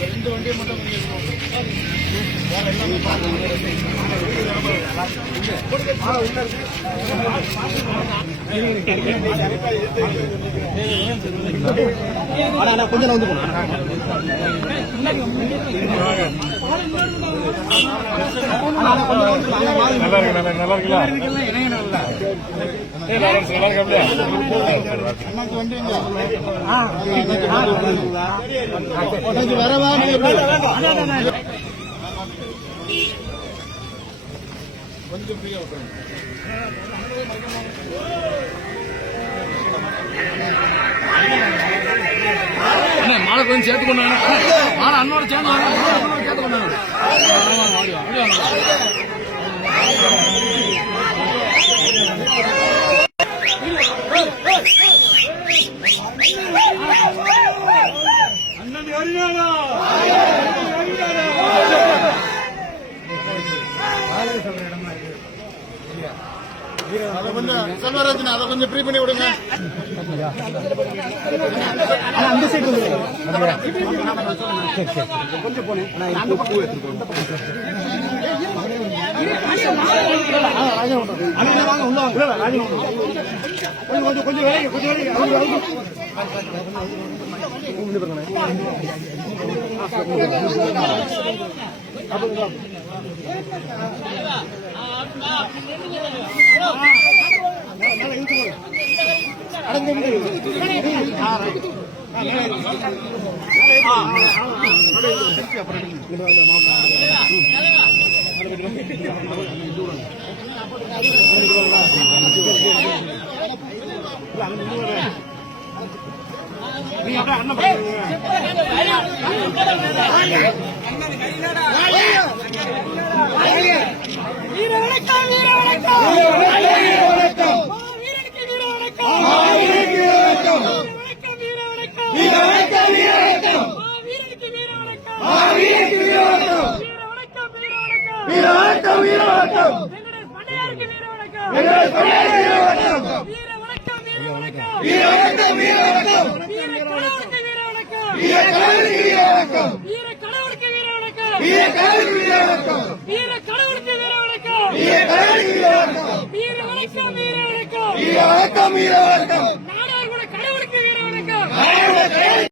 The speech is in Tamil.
ரெண்டு வண்டியை மட்டும் வேற எல்லாமே கொஞ்சம் வந்து நல்லா இருக்குல்ல கொஞ்சம் ஃப்ரீயா மாலை கொஞ்சம் சேர்த்து கொண்டாங்க மாலை அண்ணோட சேர்ந்து சேர்த்து கொண்டாங்க அதை கொஞ்சம் செல்வராஜன் அதை கொஞ்சம் ஃப்ரீ பண்ணி விடுங்க. அந்த சைடு கொஞ்சம் போனேன் கொஞ்சம் வீர